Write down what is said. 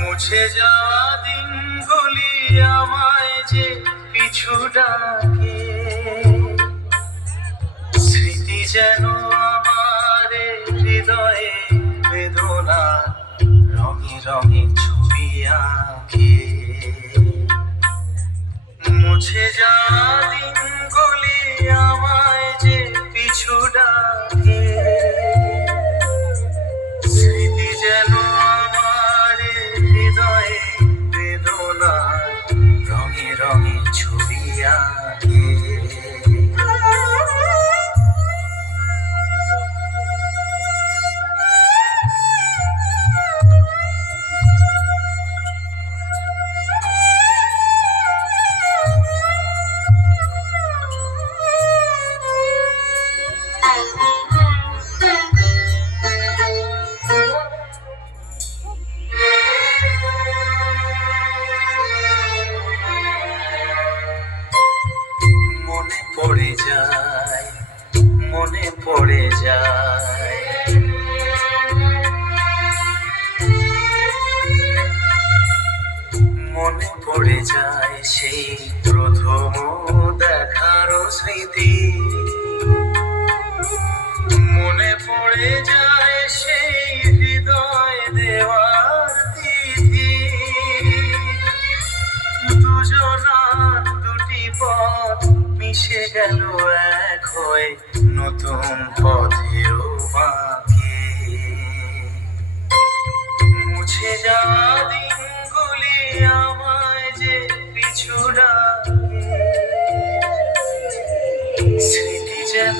মুছে যাওয়া দিনগুলি আমায় যে পিছু ডাকে, স্মৃতি যেন আমার হৃদয়ে বেদনা রঙে রঙে ছবি আঁকে। মুছে যাওয়া দিনগুলি আমায় যে পিছু ডাকে, স্মৃতি যেন আমার হৃদয়ে বেদনা রঙে রঙে ছবি আঁকে। মনে পড়ে যায়, মনে পড়ে যায়, মনে পড়ে যায় সেই প্রথম দেখার স্মৃতি। মনে পড়ে যায় সেই হৃদয় দেওয়ার তিথি। দুজনার দুটি পথ মিশে গেল এক হয়ে নতুন পথের বাঁকে। মুছে যাওয়া দিনগুলি আমায় যে পিছু ডাকে, স্মৃতি যেন